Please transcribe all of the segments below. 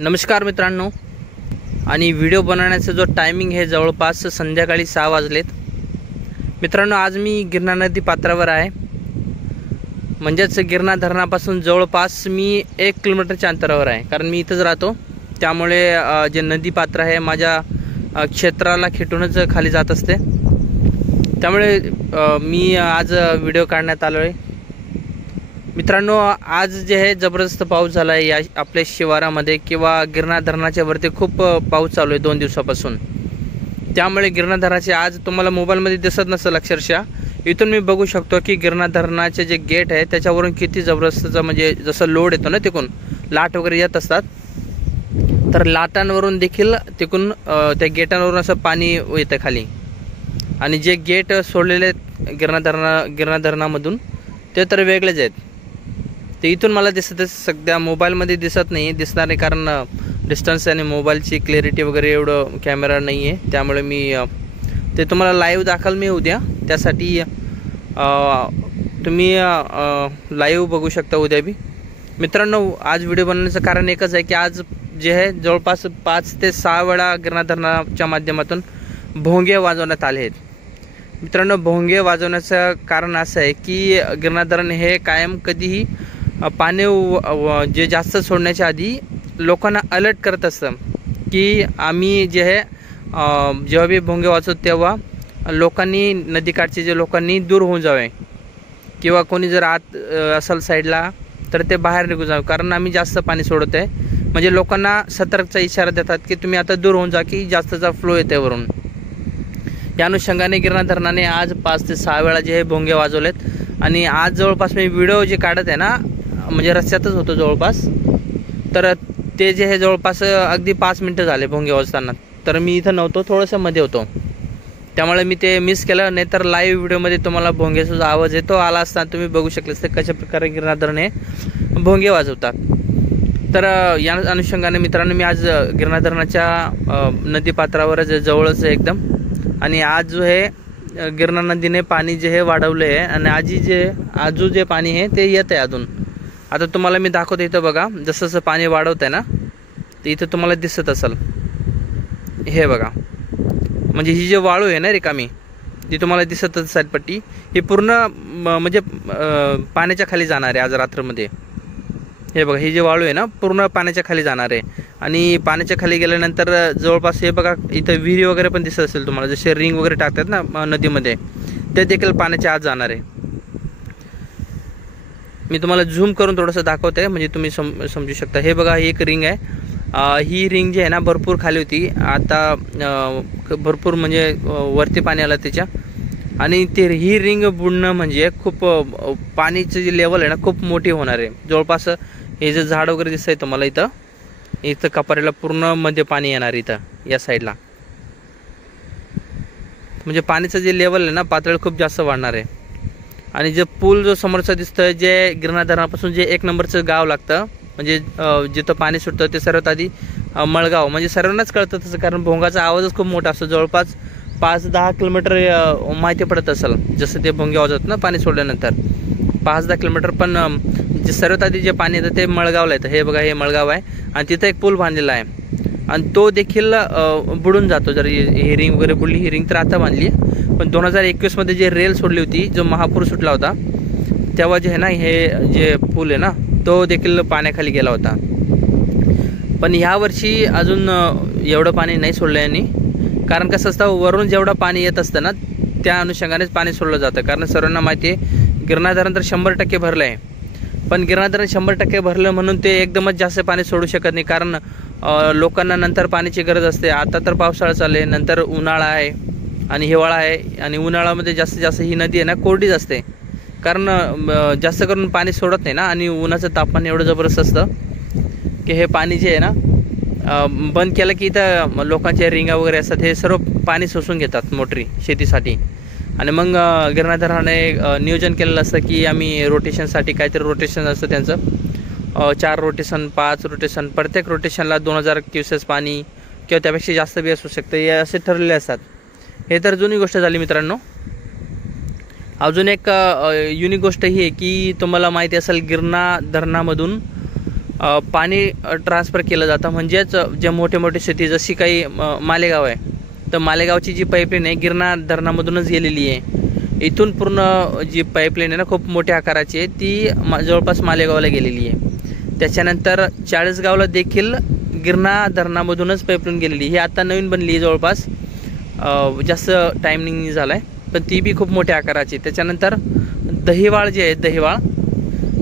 नमस्कार मित्रांनो, आणि व्हिडिओ बनवण्याचा जो टायमिंग आहे जवळपास संध्याकाळी 6 वाजलेत। मित्रांनो, आज मी गिरणा नदी पात्रावर आहे, म्हणजेच गिरणा धरणापासून जवळपास मी 1 किलोमीटरच्या अंतरावर आहे। कारण मी इथंच राहतो, त्यामुळे जे नदी पात्र आहे माझ्या क्षेत्राला खेटूनच खाली जात असते, त्यामुळे मी आज व्हिडिओ काढण्यात आलो आहे। मित्रांनो, आज जे आहे जबरदस्त पाऊस झाला आहे या आपल्या शिवारामध्ये किंवा गिरणा धरणाच्या वरती खूप पाऊस चालू आहे 2 दिवसापासून। त्यामुळे गिरणा धरणाचे आज तुम्हाला मोबाईलमध्ये दिसत नसेल, अक्षरशः इथून मी बघू शकतो की गिरणा धरणाचे जे गेट आहे त्याच्यावरून किती जबरदस्तचा म्हणजे जसं लोड येतो ना, तिकून लाट वगैरे येत असतात, तर लाटांवरून देखील तिकून त्या गेटांवरून असं पाणी येतं खाली। आणि जे गेट सोडलेले गिरणा धरणामधून ते तर वेगळेच आहेत, ते इथून मला दिसत सध्या मोबाईलमध्ये दिसत नाही, दिसणार नाही कारण डिस्टन्स आणि मोबाईलची क्लॅरिटी वगैरे एवढं कॅमेरा नाही आहे, त्यामुळे मी ते तुम्हाला लाईव्ह दाखल मी उद्या, त्यासाठी तुम्ही लाईव्ह बघू शकता उद्या बी। मित्रांनो, आज व्हिडिओ बनवण्याचं कारण एकच आहे की आज जे आहे जवळपास 5 ते 6 वेळा गिरणा धरणाच्या माध्यमातून भोंगे वाजवण्यात आले आहेत। मित्रांनो, भोंगे वाजवण्याचं कारण असं आहे की गिरणा धरण हे कायम कधीही पाणी जे जास्त सोडण्याच्या आधी लोकांना अलर्ट करत असतं की आम्ही जे आहे जेव्हा बी भोंगे वाजवतो तेव्हा लोकांनी नदीकाठचे जे लोकांनी दूर होऊन जावे, किंवा कोणी जर आत असेल साईडला तर ते बाहेर निघून जावे, कारण आम्ही जास्त पाणी सोडत आहे। म्हणजे लोकांना सतर्कचा इशारा देतात की तुम्ही आता दूर होऊन जा की जास्तचा फ्लो येते वरून। या अनुषंगाने गिरणा धरणाने आज 5 ते 6 वेळा जे हे भोंगे वाजवलेत। आणि आज जवळपास मी व्हिडिओ जे काढत आहे ना, म्हणजे रस्त्यातच होतो जवळपास, तर ते जे हे जवळपास अगदी 5 मिनटं झाले भोंगे वाजताना, तर मी इथं नव्हतो, थोडंसं मध्ये होतो, त्यामुळे मी ते मिस केलं। नाही तर लाईव्ह व्हिडिओमध्ये तुम्हाला भोंगेचा आवाज येतो आला असता, तुम्ही बघू शकले असते कशा प्रकारे गिरणा धरण हे भोंगे वाजवतात। तर या अनुषंगाने मित्रांनो, मी आज गिरणा धरणाच्या नदीपात्रावरच जवळच आहे एकदम, आणि आज जो आहे गिरणा नदीने पाणी जे हे वाढवले आहे, आणि आजू जे पाणी आहे ते येत आहे अजून। आता तुम्हाला मी दाखवतो, इथं बघा जसं जसं पाणी वाढवत आहे ना, तर इथं तुम्हाला दिसत असेल, हे बघा, म्हणजे ही जे वाळू आहे ना रिकामी, जी तुम्हाला दिसत असेल पट्टी, ही पूर्ण म्हणजे पाण्याच्या खाली जाणार आहे आज रात्रमध्ये। हे बघा, ही जी वाळू आहे ना पूर्ण पाण्याच्या खाली जाणार आहे, आणि पाण्याच्या खाली गेल्यानंतर जवळपास हे बघा इथं विहिरी वगैरे पण दिसत असेल तुम्हाला, जसे रिंग वगैरे टाकतात ना नदीमध्ये, ते देखील पाण्याच्या आत जाणार आहे। मी तुम्हाला झूम करून थोडंसं दाखवते म्हणजे तुम्ही समजू शकता। हे बघा, ही एक रिंग आहे, ही रिंग जी आहे ना भरपूर खाली होती, आता भरपूर म्हणजे वरती पाणी आलं त्याच्या, आणि ही रिंग बुडणं म्हणजे खूप पाणीचं जे लेवल आहे ना खूप मोठी होणार आहे। जवळपास हे जे झाड वगैरे दिसत आहे तुम्हाला इथं कपारीला पूर्ण मध्ये पाणी येणार इथं या साईडला, म्हणजे पाण्याचं जे लेवल आहे ना पातळी खूप जास्त वाढणार आहे। आणि जे पूल जो समोरचा दिसतोय, जे गिरणा धरणापासून जे 1 नंबरचं गाव लागतं, म्हणजे जिथं पाणी सुटतं ते सर्वात आधी मळगाव, म्हणजे सर्वांनाच कळतं तसं, कारण भोंगाचा आवाजच खूप मोठा असतो, जवळपास 5-10 किलोमीटर माहिती पडत असेल, जसं ते भोंगे वाजवत ना पाणी सोडल्यानंतर 5-10 किलोमीटर। पण जे सर्वात आधी जे पाणी येतं ते मळगावला येतं। हे बघा, हे मळगाव आहे, आणि तिथं एक पूल बांधलेला आहे, आणि तो देखील बुडून जातो जर ही रिंग वगैरे बुडली। ही रिंग तर आता बांधली, पण 2021 मध्ये जे रेल सोडली होती, जो महापूर सुटला होता, तेव्हा जे आहे ना हे जे पूल आहे ना तो देखील पाण्याखाली गेला होता। पण ह्या वर्षी अजून एवढं पाणी नाही सोडलं यांनी, कारण कसं असतं वरून जेवढं पाणी येत असतं ना त्या अनुषंगानेच पाणी सोडलं जातं। कारण सर्वांना माहिती आहे गिरणा धरण तर 100% भरलं आहे, पण गिरणा धरण 100% भरलं म्हणून ते एकदमच जास्त पाणी सोडू शकत नाही, कारण लोकांना नंतर पाण्याची गरज असते। आता तर पावसाळा चालू आहे, नंतर उन्हाळा आहे आणि हिवाळा आहे, आणि उन्हाळ्यामध्ये जास्तीत जास्त ही नदी आहे ना कोरडीच असते, कारण जास्त करून पाणी सोडत नाही ना, आणि उन्हाचं तापमान एवढं जबरदस्त असतं की हे पाणी जे आहे ना बंद केलं की इथं लोकांच्या रिंगा वगैरे असतात, हे सर्व पाणी शोषून घेतात मोटरी शेतीसाठी। आणि मग गिरणा धरणाने नियोजन केलेलं असतं की आम्ही रोटेशनसाठी काहीतरी रोटेशन असतं त्यांचं, 4 रोटेशन 5 रोटेशन, प्रत्येक रोटेशनला 2000 क्युसेस पाणी किंवा त्यापेक्षा जास्त बी असू शकतं, हे असे ठरलेले असतात। हे तर जुनी गोष्ट झाली मित्रांनो। अजून एक युनिक गोष्ट ही आहे की तुम्हाला माहिती असेल गिरणा धरणामधून पाणी ट्रान्सफर केलं जातं. म्हणजेच जे मोठे मोठे शेती जशी काही मालेगाव आहे, तर मालेगावची जी पाईपलाईन आहे गिरणा धरणामधूनच गेलेली आहे. इथून पूर्ण जी पाईपलाईन आहे ना खूप मोठ्या आकाराची आहे, ती जवळपास मालेगावला गेलेली आहे. त्याच्यानंतर चाळीसगावला देखील गिरणा धरणामधूनच पाईपलाईन गेलेली. ही आता नवीन बनली आहे, जवळपास जास्त टायमिंग झाला आहे, पण ती बी खूप मोठ्या आकाराची. त्याच्यानंतर दहिवाळ जे आहे, दहिवाळ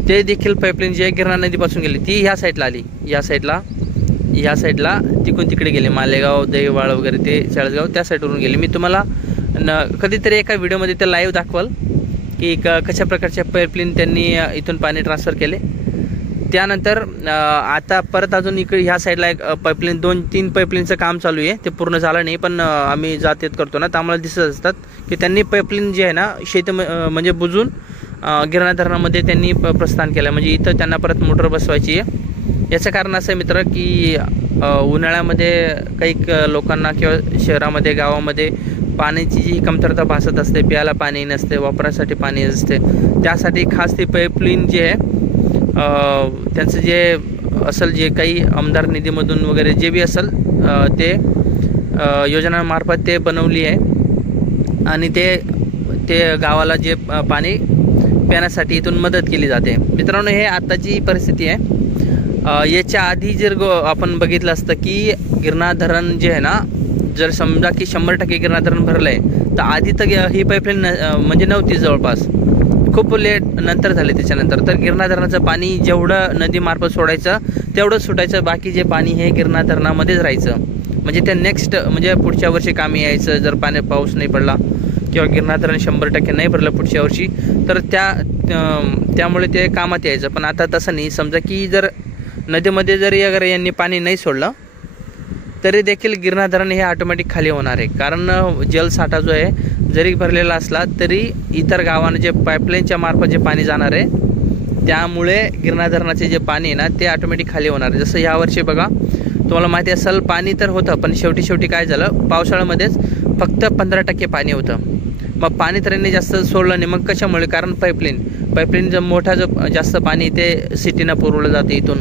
ते देखील पाईपलाईन जी आहे गिरणा नदीपासून गेली, ती ह्या साईडला आली. ह्या साईडला तिकडून तिकडे गेली. मालेगाव, दहिवाळ वगैरे ते चाळीसगाव त्या साईडवरून गेली. मी तुम्हाला कधीतरी एका व्हिडिओमध्ये ते लाईव्ह दाखवाल की कशा प्रकारच्या पाईपलाईन त्यांनी इथून पाणी ट्रान्सफर केले. त्यानंतर आता परत अजून इकडे ह्या साईडला एक पाईपलाईन 2-3 पाईपलाईनचं काम चालू आहे. ते पूर्ण झालं नाही, पण आम्ही जात येत करतो ना, तर आम्हाला दिसत असतात की त्यांनी पाईपलाईन जी आहे ना शेत म्हणजे बुजून गिरणा धरणामध्ये त्यांनी प्रस्थान केलं. म्हणजे इथं त्यांना परत मोटर बसवायची आहे. याचं कारण असं आहे मित्र की उन्हाळ्यामध्ये काही लोकांना किंवा शहरामध्ये गावामध्ये पाण्याची जी कमतरता भासत असते, प्यायला पाणी नसते, वापरासाठी पाणी नसते. त्यासाठी खास ती पाईपलाईन जी आहे त्यांचं जे असेल, जे काही आमदार निधीमधून वगैरे जे बी असेल ते योजनांमार्फत ते बनवली आहे आणि ते गावाला जे पाणी पिण्यासाठी इथून मदत केली जाते. मित्रांनो, हे आत्ताची परिस्थिती आहे. याच्या आधी जर आपण बघितलं असतं की गिरणा धरण जे आहे ना, जर समजा की 100% गिरणा धरण भरलं आहे, तर आधी तर ही पाईपलाईन म्हणजे नव्हती, जवळपास खूप लेट नंतर झाले. त्याच्यानंतर तर गिरणा धरणाचं पाणी जेवढं नदीमार्फत सोडायचं तेवढंच सुटायचं, बाकी जे पाणी हे गिरणा धरणामध्येच राहायचं. म्हणजे ते नेक्स्ट म्हणजे पुढच्या वर्षी कामी यायचं. जर पाऊस नाही पडला किंवा गिरणा धरण 100% नाही भरलं पुढच्या वर्षी, तर त्यामुळे ते कामात यायचं. पण आता तसं नाही. समजा की जर नदीमध्ये जरी अगर यांनी पाणी नाही सोडलं तरी देखील गिरणा धरण हे ऑटोमॅटिक खाली होणार आहे. कारण जलसाठा जो आहे जरी भरलेला असला तरी इतर गावांना जे पाईपलाईनच्या मार्फत जे पाणी जाणार आहे, त्यामुळे गिरणा धरणाचे जे पाणी आहे ना ते ऑटोमॅटिक खाली होणार आहे. जसं यावर्षी बघा, तुम्हाला माहिती असेल पाणी तर होतं, पण शेवटी काय झालं, पावसाळ्यामध्येच फक्त 15% पाणी होतं. मग पाणी तर यांनी जास्त सोडलं नाही. मग कशामुळे? कारण पाईपलाईन जर जास्त पाणी ते सिटीनं पुरवलं जातं इथून,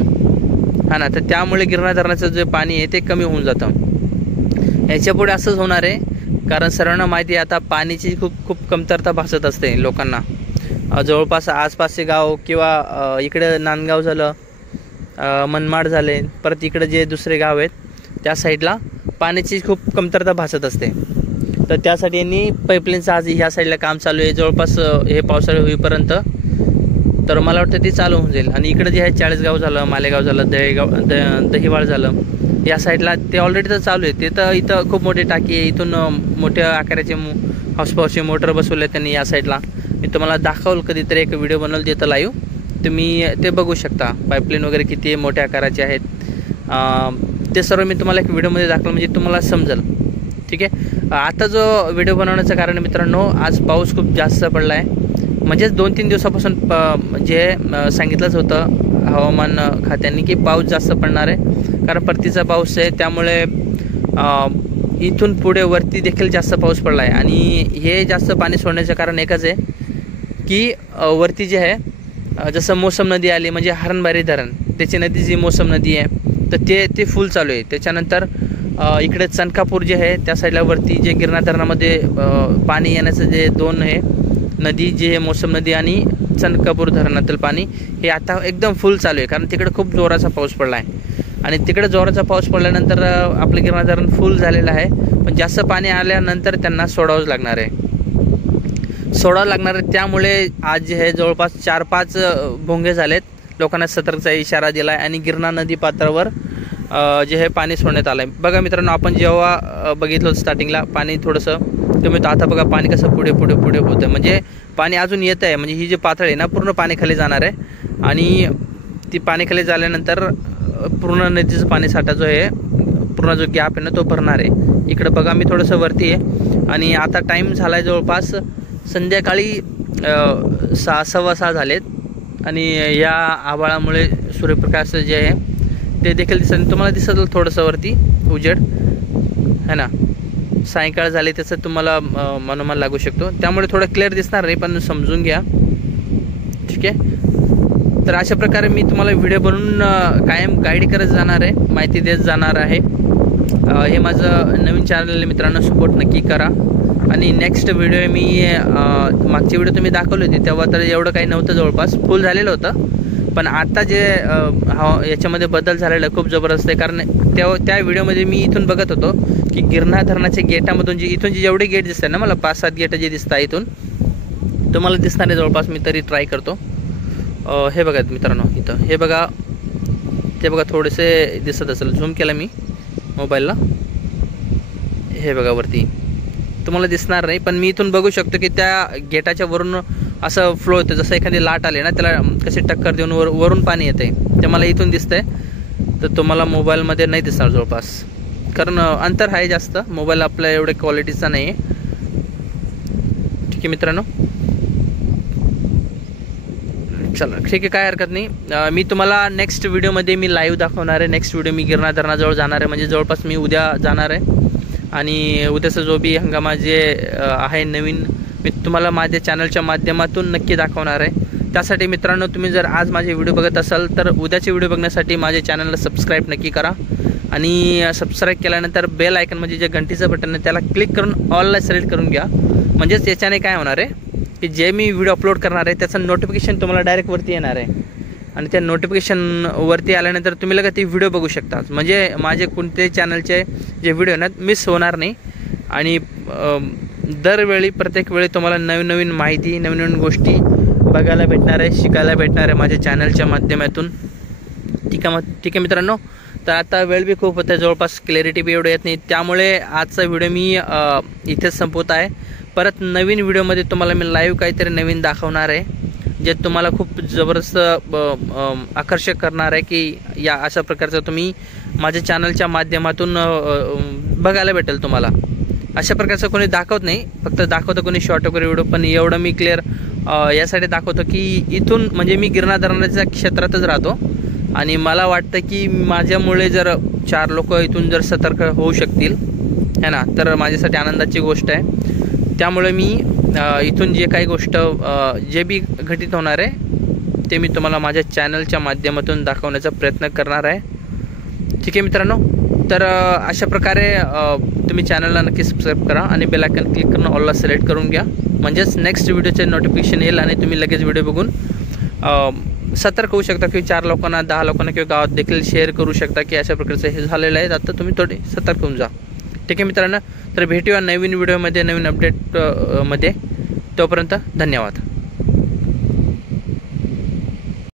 हा ना, तर त्यामुळे गिरणा धरणाचं जे पाणी आहे ते कमी होऊन जातं. याच्यापुढे असंच होणार आहे, कारण सर्वांना माहिती आहे आता पाण्याची खूप कमतरता भासत असते लोकांना. जवळपास आसपासचे गाव किंवा इकडे नांदगाव झालं, मनमाड झाले, परत इकडे जे दुसरे गाव आहेत त्या साईडला पाण्याची खूप कमतरता भासत असते. तर त्यासाठी यांनी पाईपलाईनचं आज ह्या साईडला काम चालू आहे. जवळपास हे पावसाळी होईपर्यंत तर मला वाटतं ते चालू होऊन जाईल. आणि इकडे जे आहे चाळीसगाव झालं, मालेगाव झालं, दहिवाळ झालं, या साईडला ते ऑलरेडी तर चालू आहे. ते तर इथं खूप मोठी टाकी आहे, इथून मोठ्या आकाराचे हॉर्सपॉवरची मोटर बसवले त्यांनी या साईडला. मी तुम्हाला दाखवलं कधीतरी, एक व्हिडिओ बनवलं तिथं लाईव्ह, तुम्ही ते बघू शकता. पाईपलाईन वगैरे किती मोठ्या आकाराचे आहेत ते सर्व मी तुम्हाला एक व्हिडिओमध्ये दाखवलं, म्हणजे तुम्हाला समजेल. ठीक आहे. आता जो व्हिडिओ बनवण्याचं कारण मित्रांनो, आज पाऊस खूप जास्त पडला आहे. म्हणजेच 2-3 दिवसापासून जे सांगितलंच होतं हवामान खात्यांनी की पाऊस जास्त पडणार आहे. कारण परतीचा पाऊस आहे, त्यामुळे इथून पुढे वरती देखील जास्त पाऊस पडला आहे. आणि हे जास्त पाणी सोडण्याचं कारण एकच आहे की वरती जे आहे, जसं मोसम नदी आली, म्हणजे हरणबारी धरण, त्याची नदी जी मोसम नदी आहे, तर ते फुल चालू आहे. त्याच्यानंतर इकडे चनकापूर जे आहे त्या साईडला वरती जे गिरणा धरणामध्ये पाणी येण्याचं जे 2 आहे नदी, जे आहे मोसम नदी आणि चनकापूर धरणातील पाणी, हे आता एकदम फुल चालू आहे. कारण तिकडे खूप जोराचा पाऊस पडला आहे आणि तिकडे जोराचा पाऊस पडल्यानंतर आपलं गिरणा धरण फुल झालेलं आहे. पण जास्त पाणी आल्यानंतर त्यांना सोडावं लागणार आहे. त्यामुळे आज जे आहे जवळपास 4-5 भोंगे झालेत. लोकांना सतर्कचा इशारा दिला आहे आणि गिरणा नदी पात्रावर जे हे पाणी सोडण्यात आलं आहे. बघा मित्रांनो, आपण जेव्हा बघितलं स्टार्टिंगला पाणी थोडंसं कमी होतं, आता बघा पाणी कसं पुढे होतं. म्हणजे पाणी अजून येत आहे. म्हणजे ही जी पातळी आहे ना पूर्ण पाण्याखाली जाणार आहे आणि ती पाण्याखाली झाल्यानंतर पूर्ण नदीचं पाणी साठा जो आहे, पूर्ण जो गॅप आहे ना तो भरणार आहे. इकडे बघा मी थोडंसं वरती आहे आणि आता टाईम झाला आहे जवळपास संध्याकाळी 6:15 झालेत आणि या आभाळामुळे सूर्यप्रकाश जे आहे ते देखील तुम्हाला दिसत थोडंसं वरती उजेड है ना. सायंकाळ झाले त्याचं तुम्हाला मनोमान लागू शकतो, त्यामुळे थोडं क्लिअर दिसणार नाही, पण समजून घ्या. ठीक आहे. तर अशा प्रकारे मी तुम्हाला व्हिडिओ बनवून कायम गाईड करत जाणार आहे, माहिती देत जाणार आहे. हे माझं नवीन चॅनल आहे मित्रांनो, सपोर्ट नक्की करा. आणि नेक्स्ट व्हिडिओ मी मागची व्हिडिओ तुम्ही दाखवली होती तेव्हा तर एवढं काही नव्हतं, जवळपास फुल झालेलं होतं. पण आता जे याच्यामध्ये बदल झालेला आहे खूप जबरदस्त आहे. कारण त्या व्हिडिओमध्ये मी इथून बघत होतो की गिरणा धरणाच्या गेटामधून इथून जेवढे गेट दिसत आहे ना, मला 5-7 गेट जे दिसत आहे इथून तुम्हाला दिसणार आहे जवळपास. मी तरी ट्राय करतो. हे बघा मित्रांनो, इथं हे बघा, ते बघा थोडेसे दिसत असेल, झूम केला मी मोबाईलला. हे बघा वरती तुम्हाला दिसणार नाही, पण मी इथून बघू शकतो की त्या गेटाच्या वरून असं फ्लो होतं, जसं एखादी लाट आली ना त्याला कशी टक्कर देऊन वरून पाणी येते. ते मला इथून दिसतंय, तर तुम्हाला मोबाईलमध्ये नाही दिसणार जवळपास, कारण अंतर आहे जास्त. मोबाईल आपल्या एवढे क्वालिटीचा नाही आहे. ठीक आहे मित्रांनो, चला ठीक आहे, काय हरकत नाही. मी तुम्हाला नेक्स्ट व्हिडिओमध्ये मी लाईव्ह दाखवणार आहे. नेक्स्ट व्हिडिओ मी गिरणा धरणाजवळ जाणार आहे, म्हणजे जवळपास मी उद्या जाणार आहे. आणि उद्याचा जो बी हंगामा जे आहे नवीन, मी तुम्हाला माझ्या चॅनलच्या माध्यमातून नक्की दाखवणार आहे. त्यासाठी मित्रांनो, तुम्ही जर आज माझे व्हिडिओ बघत असाल तर उद्याचे व्हिडिओ बघण्यासाठी माझ्या चॅनलला सबस्क्राईब नक्की करा. आणि सबस्क्राईब केल्यानंतर बेल आयकन म्हणजे जे घंटीचं बटन आहे त्याला क्लिक करून ऑलला सिलेक्ट करून घ्या. म्हणजेच याच्याने काय होणार आहे की जे मी व्हिडिओ अपलोड करणार आहे त्याचं नोटिफिकेशन तुम्हाला डायरेक्ट वरती येणार आहे. आणि त्या नोटिफिकेशन वरती आल्यानंतर तुम्ही लगेच ती व्हिडिओ बघू शकता. म्हणजे माझे कोणत्याही चॅनलचे जे व्हिडिओ ना मिस होणार नाही. आणि दरवेळी प्रत्येक वेळी तुम्हाला नवीन नवीन माहिती, नवीन नवीन गोष्टी बघायला भेटणार आहे, शिकायला भेटणार आहे माझ्या चॅनलच्या माध्यमातून. ठीक आहे मित्रांनो, तर आता वेळ बी खूप होतं, जवळपास क्लॅरिटी बी एवढं येत नाही. त्यामुळे आजचा व्हिडिओ मी इथेच संपवत आहे. परत नवीन व्हिडिओमध्ये तुम्हाला मी लाईव्ह काहीतरी नवीन दाखवणार आहे, जे तुम्हाला खूप जबरदस्त आकर्षक करणार आहे की या अशा प्रकारचं तुम्ही माझ्या चॅनलच्या माध्यमातून बघायला भेटेल तुम्हाला. अशा प्रकारचं कोणी दाखवत नाही, फक्त दाखवतं कोणी शॉर्ट वगैरे व्हिडिओ. पण एवढं मी क्लिअर यासाठी दाखवतो की इथून म्हणजे मी गिरणा धरणाच्या क्षेत्रातच राहतो आणि मला वाटतं की माझ्यामुळे जर 4 लोक इथून जर सतर्क होऊ शकतील है ना, तर माझ्यासाठी आनंदाची गोष्ट आहे. त्यामुळे मी इथून जे काही गोष्ट जे बी घटित होणार आहे ते मी तुम्हाला माझ्या चॅनलच्या माध्यमातून दाखवण्याचा प्रयत्न करणार आहे. ठीक आहे मित्रांनो, तर अशा प्रकारे तुम्ही चॅनलला नक्की सबस्क्राईब करा आणि बेल आयकन क्लिक करून ऑलला सिलेक्ट करून घ्या. म्हणजेच नेक्स्ट व्हिडिओचे नोटिफिकेशन येईल आणि तुम्ही लगेच व्हिडिओ बघून सतर्क होऊ शकता की 4 लोकांना, 10 लोकांना किंवा गावात देखील शेअर करू शकता की अशा प्रकारचं हे झालेलं आहे. आता तुम्ही थोडे सतर्क होऊन जा. ठीक आहे मित्रांनो, तर भेटूया नवीन व्हिडिओमध्ये, नवीन अपडेट मध्ये. तोपर्यंत धन्यवाद.